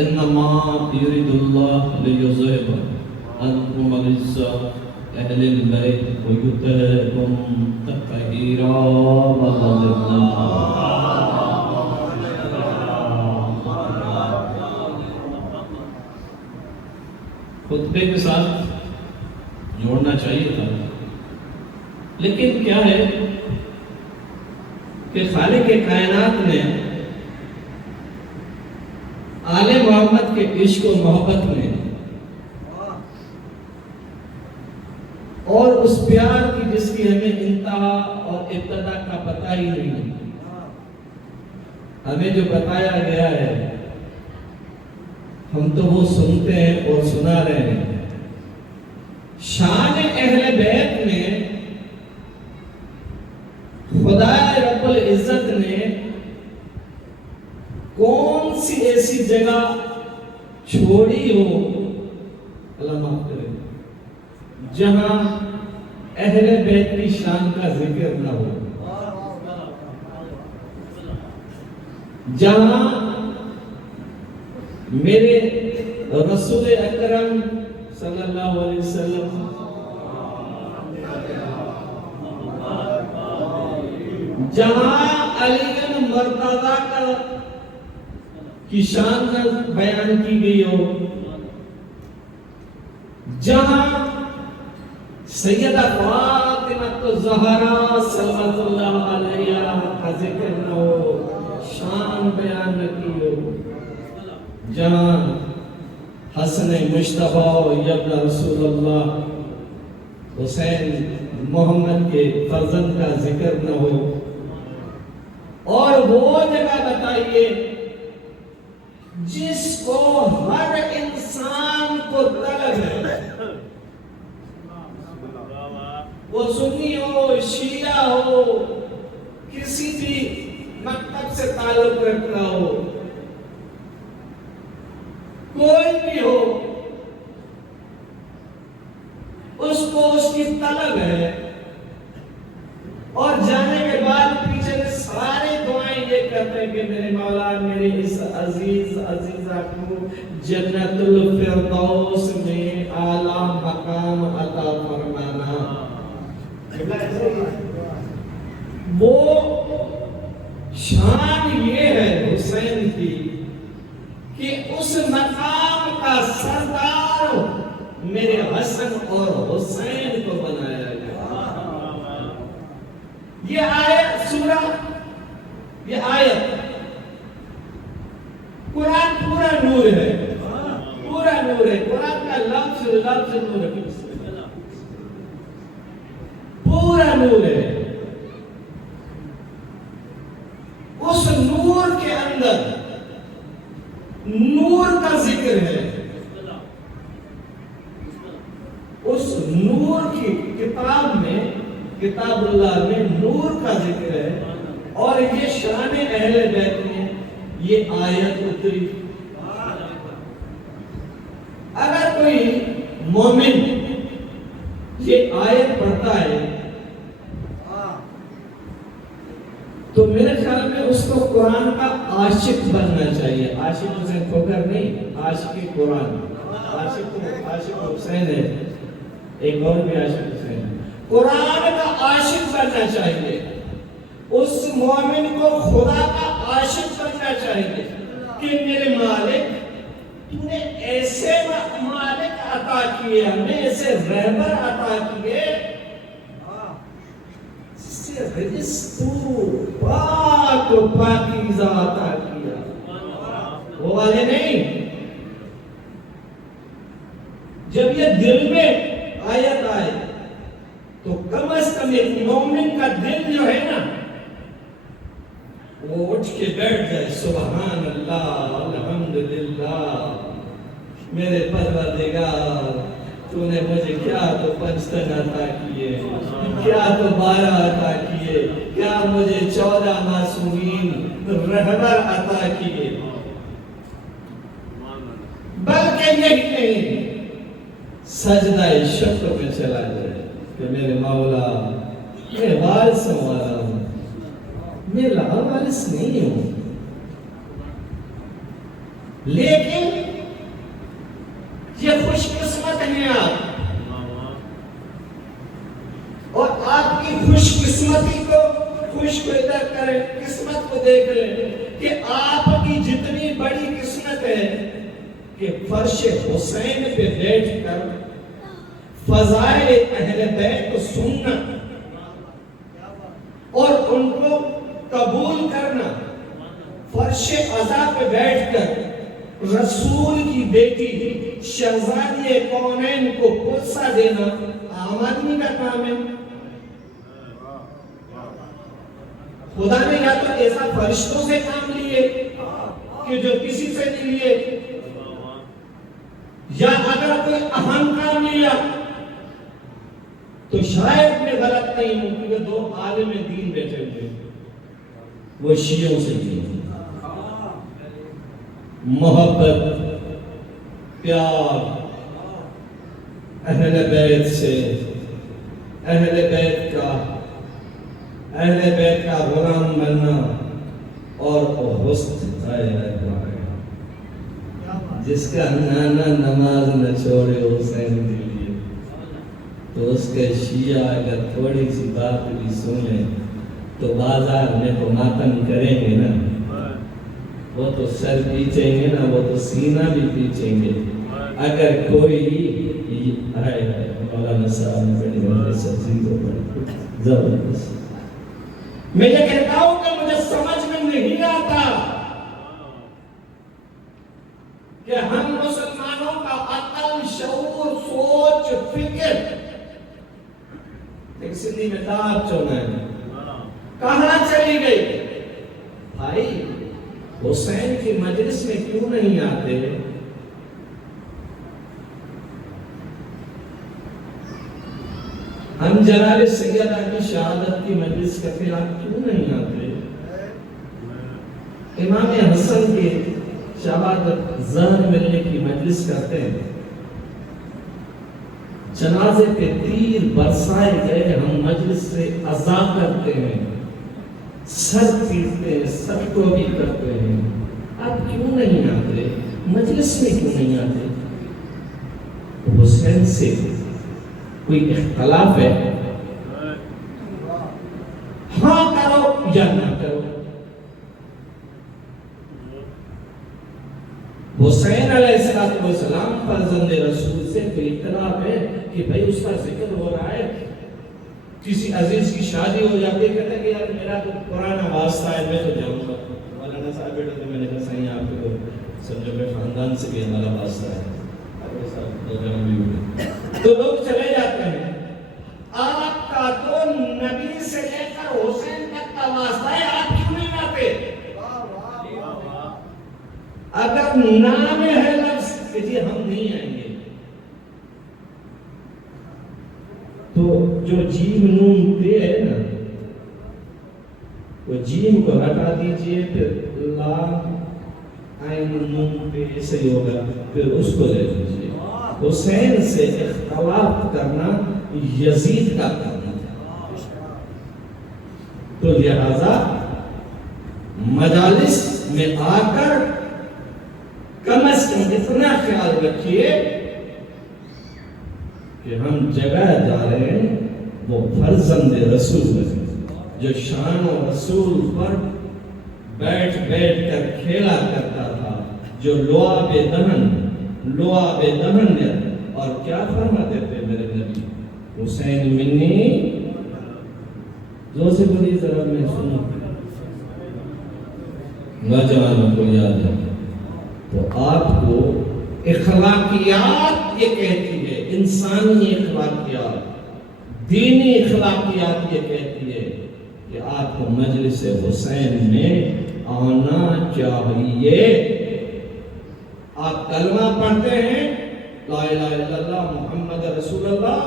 انما یرید اللہ لیذہب عنکم الرجس اہل البیت ویطہرکم تطہیرا وغضب خطبے کے ساتھ جوڑنا چاہیے تھا، لیکن کیا ہے کہ خالق کائنات نے آل محمد کے عشق و محبت میں اور اس پیار کی جس کی ہمیں انتہا اور ابتدا کا پتہ ہی نہیں، ہمیں جو بتایا گیا ہے ہم تو وہ سنتے ہیں اور سنا رہے ہیں۔ شان اہل بیت میں خدا رب العزت نے کون سی ایسی جگہ چھوڑی ہو، اللہ معاف کرے، جہاں اہل بیت کی شان کا ذکر نہ ہو، جہاں میرے رسول اکرم صلی اللہ علیہ وسلم جہاں علی مرتضیٰ کی شان بیان کی گئی ہو، جہاں سیدہ فاطمہ الزہرا صلی اللہ علیہ کا ذکر نہ ہو، شان بیان نہ کی ہو، جہاں حسن مجتبیٰ ابن رسول اللہ حسین محمد کے فرزند کا ذکر نہ ہو، اور وہ جگہ بتائیے جس کو ہر انسان کو طلب ہے، وہ سنی ہو، شیعہ ہو، کسی بھی مکتب سے تعلق رکھتا ہو، کوئی بھی ہو، اس کو اس کی طلب ہے، اور جانے کے بعد پیچھے سارے دعائیں یہ کرتے ہیں کہ میرے مولا میرے اس عزیزہ کو جنت الفردوس میں اعلیٰ مقام عطا فرمانا۔ وہ شان یہ ہے حسین کی کہ اس مقام کا سردار میرے حسن اور حسین کو بنایا گیا۔ یہ آیت سورہ، یہ آیت قرآن پورا نور ہے، پورا نور ہے، قرآن کا لفظ نور ہے، پورا نور ہے۔ اس نور کے اندر نور کا ذکر ہے، اس نور کی کتاب میں، کتاب اللہ میں نور کا ذکر ہے، اور یہ شان اہل بیت میں یہ آیت اتری۔ اگر کوئی مومن یہ آیت پڑھتا ہے تو میرے خیال میں اس کو قرآن کا عاشق بننا چاہیے۔ عاشق حسین کھوکر نہیں، عاشق قرآن، عاشق حسین ہے، ایک اور بھی عاشق حسین ہے، قرآن کا عاشق بننا چاہیے۔ اس مومن کو خدا کا عاشق بننا چاہیے کہ میرے مالک تو نے ایسے مالک عطا کیے، ہمیں ایسے رہبر عطا کیے، رزق پاک و پاکیزہ عطا کیا، وہ والے نہیں۔ جب یہ دل میں آیت آئے تو کم از کم ایک مومن کا دل جو ہے نا وہ اٹھ کے بیٹھ جائے، سبحان اللہ الحمدللہ، میرے پروردگار تو نے مجھے کیا تو 55 عطا کیے، کیا تو 12 عطا کیے، کیا مجھے 14 معصومین رہبر عطا کیے، بلکہ یہی نہیں سجدہ شکر میں چلا جائے کہ میرے مولا میں وارث والا ہوں، میں وارث نہیں ہوں، لیکن یہ خوش قسمت ہیں آپ، اور آپ کی خوش قسمتی کو خوش کو ادھر کریں، قسمت کو دیکھ لیں کہ آپ کی جتنی بڑی قسمت ہے کہ فرش حسین پہ بیٹھ کر فضائل اہل بیت کو سننا اور ان کو قبول کرنا، فرش عزا پہ بیٹھ کر رسول کی بیٹی شہزادی کونین کو قدسہ دینا عام آدمی کا کام ہے۔ خدا نے یا تو ایسا فرشتوں سے کام لیے کہ جو کسی سے نہیں لیے، یا اگر کوئی اہم کام لیا تو شاید میں غلط نہیں ہوں، کیونکہ دو عالم دین بیٹھے ہوئے وہ شیعوں سے لیے محبت پیار اہل بیت سے، اہل بیت کا غلام بننا اور حسن جس کا نانا نماز نہ چھوڑے حسین کے لیے، تو اس کے شیعہ اگر تھوڑی سی بات بھی سنیں تو بازار میں تو ماتم کریں گے نا، وہ تو سر پیچیں گے نا، وہ تو سینہ بھی پیچیں گے۔ اگر کوئی مولانا صاحب نے بڑی بڑی سبزی کو بڑی زبردست، میں یہ کہتا ہوں کہ مجھے سمجھ میں نہیں آتا کہ ہم مسلمانوں کا عقل، شعور، سوچ، فکر ایک سندھی میں داب چونا ہے کہاں چلی گئی؟ بھائی حسین کی مجلس میں کیوں نہیں آتے؟ ہم جناب سیدہ کی شہادت کی مجلس کرتے آپ کیوں نہیں آتے؟ امام حسن کے شہادت زہر ملنے کی مجلس کرتے ہیں، جنازے پہ تیر برسائے گئے ہم مجلس سے عزا کرتے ہیں، سر پیٹتے ہیں، سب کو بھی کرتے ہیں، آپ کیوں نہیں آتے؟ مجلس میں کیوں نہیں آتے؟ حسین سے کوئی اختلاف ہے؟ ہاں کرو یا نہ کرو۔ حسین علیہ السلام فرزند رسول سے کوئی اختلاف ہے کہ بھائی اس کا ذکر ہو رہا ہے، کسی عزیز کی شادی ہو جاتی ہے، کہتے ہیں کہ یار میرا تو پرانا واسطہ ہے میں تو جاؤں گا، مولانا صاحب بیٹا تو میں نے کہا صحیح آپ کو سمجھو کہ خاندان سے بھی ہمارا واسطہ ہے، تو لوگ چلے جاتے ہیں۔ آپ کا تو نبی سے لے کر حسین تک کا واسطہ ہے، آپ کیوں نہیں آتے؟ اگر نام ہے لفظ کہ جی ہم نہیں آئیں گے، تو جو جیم نون پہ ہے نا، وہ جیم کو ہٹا دیجئے، پھر لا عین نون پہ ایسے ہی ہوگا، پھر اس کو لے لیجئے۔ حسین سے اختلاف کرنا یزید کا کام ہے، تو لہذا مجالس میں آ کر کم از کم اتنا خیال رکھیے کہ ہم جگہ جا رہے ہیں وہ فرزند رسول ہے، جو شان و رسول پر بیٹھ کر کھیلا کرتا تھا، جو لعاب دہن اور کیا فرماتے تھے میرے نبی؟ حسین منی، زور سے بولیے ذرا میں سنوں، نوجوانوں کو یاد ہے۔ تو آپ کو اخلاقیات یہ کہتی ہے، انسانی اخلاقیات، دینی اخلاقیات یہ کہتی ہے کہ آپ کو مجلس حسین میں آنا چاہیے۔ آپ کلمہ پڑھتے ہیں لا الہ الا اللہ محمد رسول اللہ،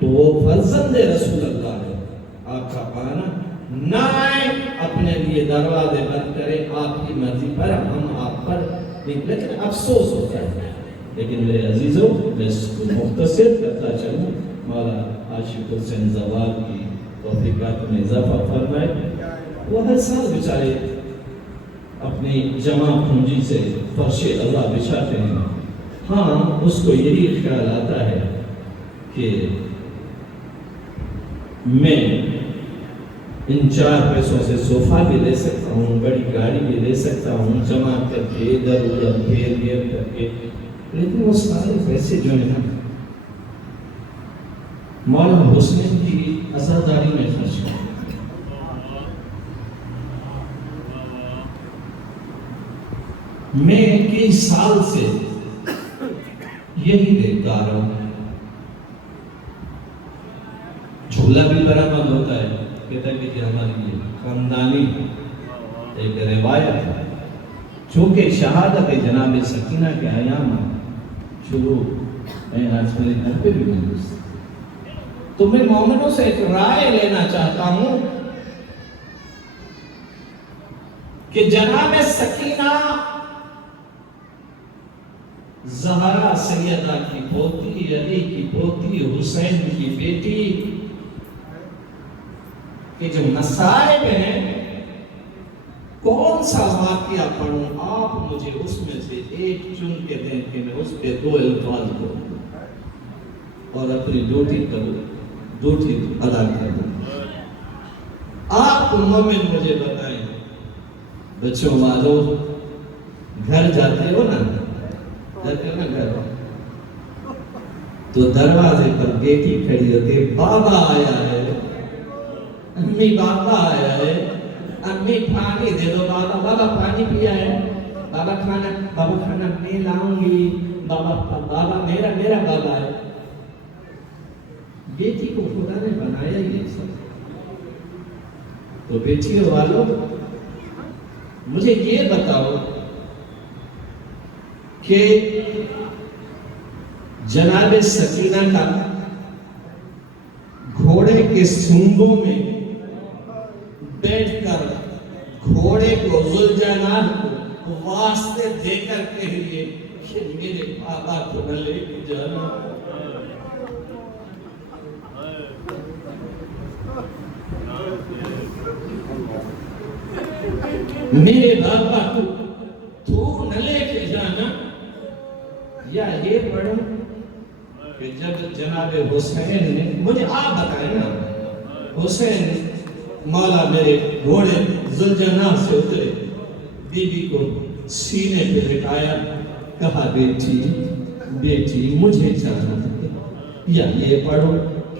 تو وہ فرزند رسول اللہ ہے، آپ کا پانا نہ آئے، اپنے لیے دروازے بند کریں، آپ کی مرضی پر ہم آپ پر، لیکن افسوس ہوتا ہے۔ لیکن میرے عزیزوں، میں اس کو مختصر کرتا چلوں، مولا عاشق حسین زوال کی توفیقات میں اضافہ فرمائے۔ وہ ہر سال بیچارے اپنی جمع پونجی سے فرش اللہ بچھاتے ہیں، ہاں اس کو یہی خیال آتا ہے کہ میں ان 4 پیسوں سے صوفہ بھی لے سکتا ہوں، بڑی گاڑی بھی لے سکتا ہوں، جمع کر کے ادھر ادھر پھیر گھیر کر کے، لیکن وہ سارے پیسے جو ہیں نا مولانا حسین کی عزاداری میں خرچ کریں۔ میں کئی سال سے یہی دیکھتا رہا ہوں، جھولا بھی برآمد ہوتا ہے، کہتا ہے کہ ہماری خاندانی ایک روایت ہے، چونکہ شہادت جناب سکینہ کے ایام شروع میں آج میرے گھر پہ بھی موجود، تو میں مومنوں سے ایک رائے لینا چاہتا ہوں کہ جناب سکینہ زہرا سیدہ کی پوتی، علی کی پوتی، حسین کی بیٹی کہ جو مصائب ہیں، کون سا واقعہ پڑھوں؟ آپ مجھے اس میں سے ایک چن کے دیں کہ میں اس پہ 2 الفاظ کروں اور اپنی ڈیوٹی ادا کروں۔ آپ مومن مجھے بتائیں، بچوں والوں گھر جاتے ہو نا، گھر تو دروازے پر بیٹی کھڑی ہوتی ہے، بابا آیا ہے، امی بابا آیا ہے، امی پانی دے دو، بابا بابا پانی پیا ہے، بابا کھانا میں لاؤں گی، بابا میرا بابا ہے۔ بیٹی کو خدا نے بنایا ہی ایسا، تو بیٹیوں والوں مجھے یہ بتاؤ کہ جناب سکینہ کا گھوڑے کے سونگوں میں بیٹھ کر گھوڑے کو ذوالجلال کو واسطے دے کر کہہ لیے کہ میرے بابا کو نہ لے کے جانا، میرے بابا کو تو نہ لے کے جانا، یا یہ پڑھوں کہ جب جناب حسین نے، مجھے آپ بتائیں نا، حسین مولا میرے گھوڑے ذوالجناح سے اترے، بی بی کو سینے پہ لٹایا، کہا بیٹی مجھے جانا ہے، یا یہ پڑھو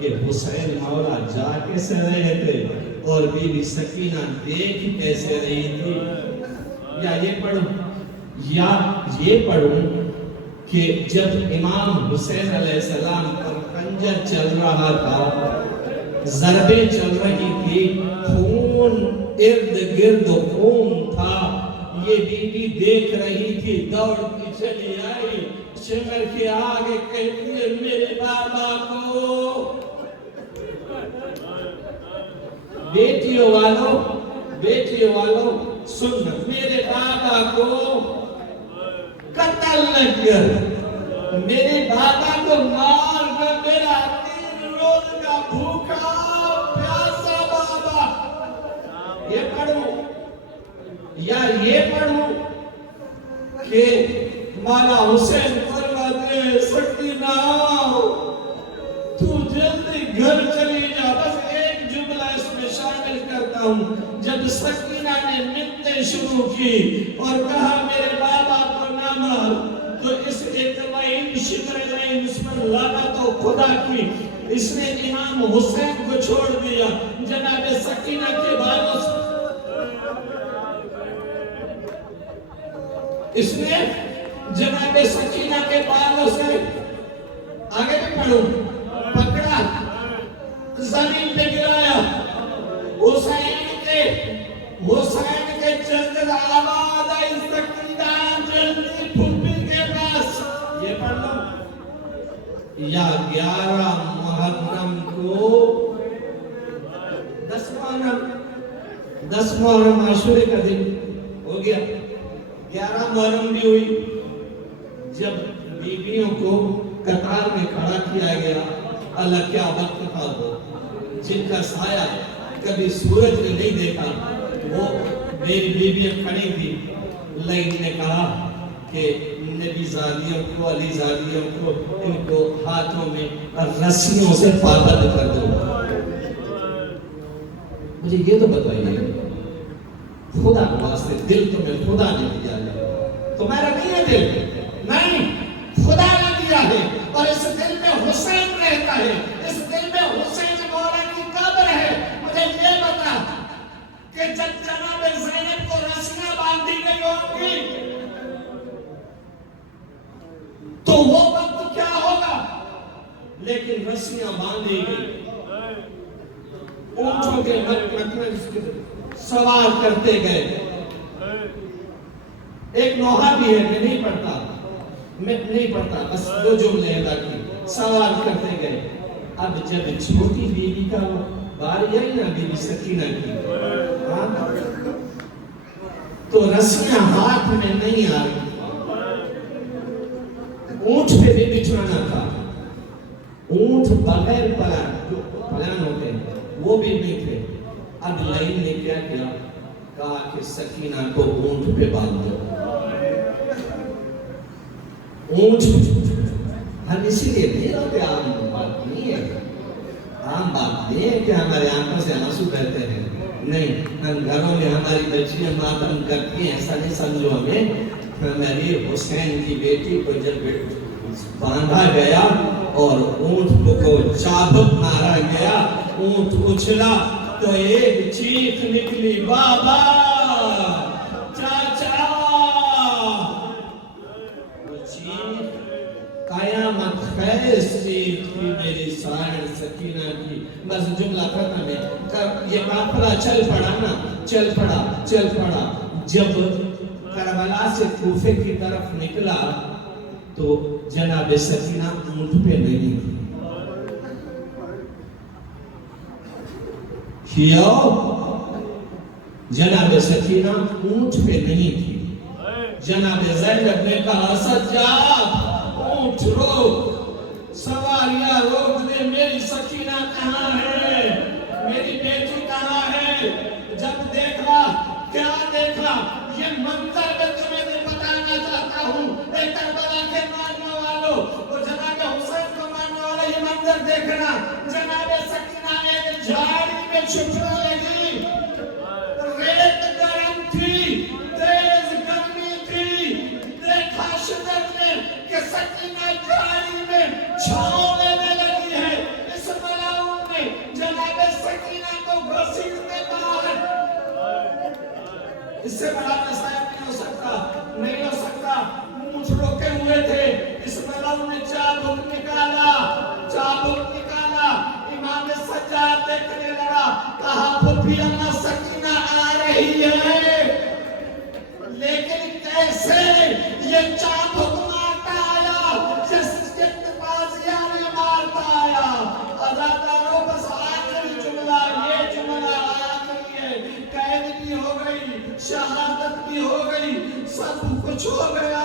کہ حسین مولا جا کیسے رہے تھے اور بی بی سکینہ دیکھ کیسے رہی تھی، یا یہ پڑھوں کہ جب امام حسین علیہ السلام پر خنجر چل رہا تھا، ضربیں چل رہی تھی، خون ارد گرد خون تھا، یہ بی بی دیکھ رہی تھی، دوڑ کی چلی آئی، چمر کے آگے کہتی ہے میرے بابا کو، بیٹیوں والوں سن، میرے بابا کو قتل نہ کر، میرے بابا کو مار کر، میرا 3 روز کا بھوکا پیاسا بابا، یہ پڑھوں یا یہ پڑھوں کہ مولا حسین فرماتے ہیں سکینہ تو جلدی گھر چلی جا، بس ایک جملہ اس میں شامل کرتا ہوں، جب سکینہ نے منتیں شروع کی اور کہا میرے بابا کو نہ مار، تو اس ایک شکر اس پر لعنت و خدا کی، اس نے امام حسین کو چھوڑ دیا، جناب سکینہ کے بالوں سے اس نے جناب سکینہ کے بالوں سے آگے بھی پڑھوں پکڑا، زمین پہ گرایا، حسین کے جلد آواز آئی سکینہ جلدی پھوپھی کے پاس، یہ پڑھ لو، یا 11 محرم کو 10 محرم عاشورے کا دن ہو گیا، 11 محرم بھی ہوئی، جب بیویوں کو قطار میں کھڑا کیا گیا، اللہ کیا وقت تھا وہ، جن کا سایہ کبھی سورج نے نہیں دیکھا، وہ میری بیویاں کھڑی تھی، لائن نے کہا کہ نبی زادیوں کو، علی زادیوں کو، ان کو ہاتھوں میں رسیوں سے پابند کر دو۔ مجھے یہ تو بتائیے، خدا کے واسطے دل تمہیں خدا نے دیا ہے، تمہارا نہیں ہے دل، نہیں، خدا نے دیا ہے، اور اس دل میں حسین رہتا ہے، اس دل میں حسین مولا کی قبر ہے۔ مجھے یہ بتا کہ جب جناب زینب کو رسیاں باندھی گئی ہوں گی تو وہ وقت کیا ہوگا؟ لیکن رسیاں باندھی گئی، اونٹوں کے مطلب سوار کرتے گئے۔ ایک نوحہ بھی ہے، میں نہیں پڑھتا، بس دو جملے ادا کی، سوار کرتے گئے۔ اب جب چھوٹی بیوی کا باری آئی نا، بی بی سکینہ کی، تو رسیاں ہاتھ میں نہیں آ رہی، اونٹ پہ بھی بٹھانا تھا، اونٹ بغیر پلان ہوتے ہیں وہ بھی نہیں تھے۔ اب لائن نے کیا کیا؟ کہا کہ سکینہ کو اونٹ پہ باندھ دو، اونٹ ہم اسی لیے نہیں ہوتے، عام بات نہیں ہے، عام بات نہیں ہے کہ ہمارے آنکھوں سے آنسو بہتے ہیں، نہیں، ہم گھروں میں ہماری بچیاں ماتم کرتی ہیں، ایسا نہیں سمجھو ہمیں۔ ہماری حسین کی بیٹی کو جب باندھا گیا اور اونٹ کو چابک مارا گیا، اونٹ اچھلا تو ایک چیخ نکلی، بابا، چاچا، وہ چیخ قیامت خیز چیخ تھی میری سائر سکینہ کی۔ بس جملہ ختم ہے، یہ قافلہ چل پڑا نا، چل پڑا، جب کربلا سے کوفے کی طرف نکلا تو جناب سکینہ اونٹ پہ نہیں تھی، جناب سکینہ اونٹ پہ نہیں تھی۔ جناب زینب نے کہا، سجاد اونٹ روک، سواریاں روک دے، میری سکینہ کہاں ہے، میری بیٹی کہاں ہے؟ جب دیکھا، کیا دیکھا؟ یہ منظر میں تمہیں بتانا چاہتا ہوں، اے کربلا کے ماننے والوں، وہ جناب حسین کو ماننے والا، یہ منظر دیکھنا۔ جناب سکینہ ایک جھاڑی میں چھپنے لگی، ریت گرم تھی، تیز گرمی تھی، دیکھا شدت نے کہ سکینہ جھاڑی میں چھاؤں لینے لگی ہے۔ اس ملاؤں نے جناب سکینہ کو گھسیٹنے باہر، اس سے بڑا نصائب نہیں ہو سکتا، اونٹ روکے ہوئے تھے، اس ملاؤں نے چابک نکالا، امام سجاد دیکھنے لگا، کہا پھپھی اما سکینہ آ رہی ہے، لیکن کیسے یہ چابک مارتا آیا، جس بازیاں نے مارتا آیا۔ عزاداروں، بس آخری جملہ، یہ جملہ آخری ہے، قید بھی ہو گئی، شہادت بھی ہو گئی، سب کچھ ہو گیا۔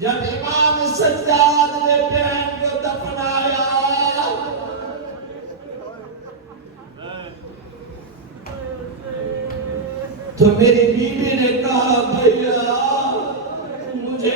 جب امام سجاد نے بہن کو دفنایا، تو میری بیوی نے کہا، بھیا مجھے